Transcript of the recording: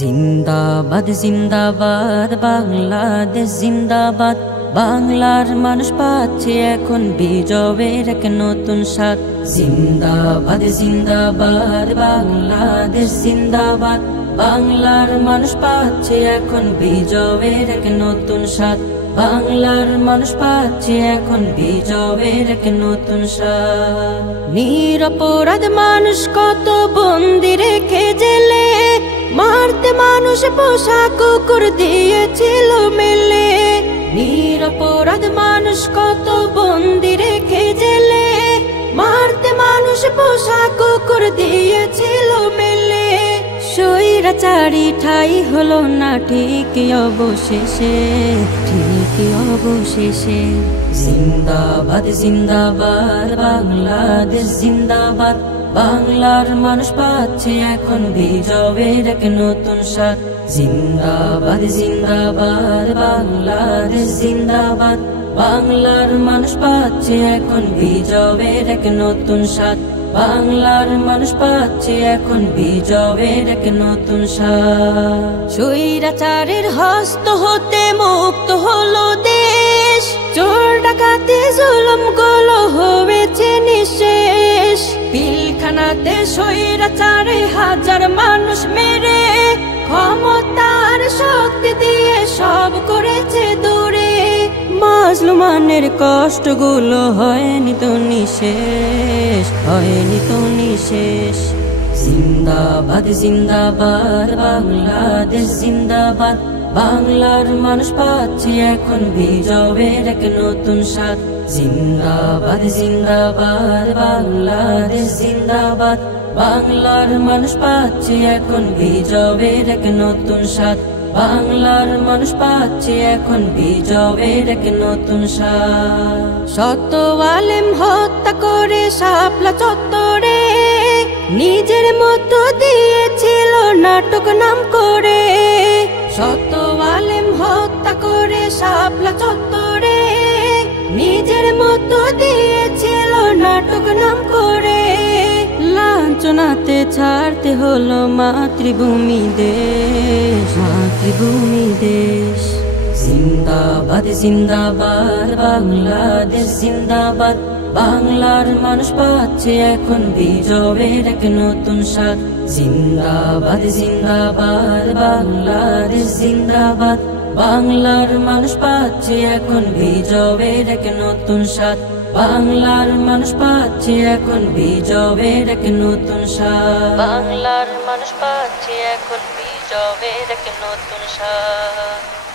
জিন্দাবাদ জিন্দাবাদ বাংলাদেশ জিন্দাবাদ বাংলার মানুষ পাচ্ছে এখন বিজয়ের এক নতুন স্বাদ জিন্দাবাদ জিন্দাবাদ বাংলাদেশ জিন্দাবাদ বাংলার মানুষ পাচ্ছে এখন বিজয়ের এক নতুন স্বাদ বাংলার মানুষ পাচ্ছে এখন বিজয়ের এক নতুন স্বাদ নিরপরাধ মানুষ কত বন্দি রেখে জেলে মারতে মানুষ পোষা কুকুর দিয়েছিল মেলে নিরপরাধ মানুষ কত বন্দি রেখে জেলে মারতে মানুষ পোষা কুকুর দিয়েছিল মেলে স্বৈরাচারী ঠাই হলো না ঠিকই অবশেষে জিন্দাবাদ জিন্দাবাদ বাংলাদেশ জিন্দাবাদ বাংলার মানুষ পাচ্ছে এখন বিজয়ের এক নতুন স্বাদ জিন্দাবাদ জিন্দাবাদ বাংলাদেশ জিন্দাবাদ বাংলার মানুষ পাচ্ছে এখন বিজয়ের এক নতুন স্বাদ বাংলার মানুষ পাচ্ছে এখন বিজয়ের এক নতুন স্বাদ স্বৈরাচারের হস্ত হতে মুক্ত হলো দেশ চোর ডাকাতে জুলুম গুলো হয়েছে নিঃশেষ পিলখানাতে স্বৈরাচারে হাজার মানুষ মেরে ক্ষমতার শক্তি দিয়ে সব করেছে দূরে মাজলুমানের কষ্টগুলো হয়নি তো নিঃশেষ জিন্দাবাদ জিন্দাবাদ বাংলাদেশ জিন্দাবাদ বাংলার মানুষ পাচ্ছে এখন বিজয়ের এক নতুন স্বাদ জিন্দাবাদ জিন্দাবাদ বাংলাদেশ জিন্দাবাদ বাংলার মানুষ পাচ্ছে এখন বিজয়ের এক নতুন স্বাদ বাংলার মানুষ পাচ্ছে এখন বিজয়ের এক নতুন স্বাদ শত আলেম হত্যা করে শাপলা চত্বরে নিজের মতো দিয়েছিল নাটক নাম করে শত আলেম হত্যা করে শাপলা চত্বরে নিজের মতো দিয়েছিল নাটক নাম করে লাঞ্ছনাতে ছাড়তে হলো মাতৃভূমি দেশ জিন্দাবাদ জিন্দাবাদ বাংলাদেশ জিন্দাবাদ বাংলার মানুষ পাচ্ছে এখন বিজয়ের এক নতুন স্বাদ জিন্দাবাদ জিন্দাবাদ বাংলাদেশ জিন্দাবাদ বাংলার মানুষ পাচ্ছে এখন বিজয়ের এক নতুন স্বাদ বাংলার মানুষ পাচ্ছে এখন বিজয়ের এক নতুন স্বাদ বাংলার মানুষ পাচ্ছে এখন বিজয়ের এক নতুন স্বাদ।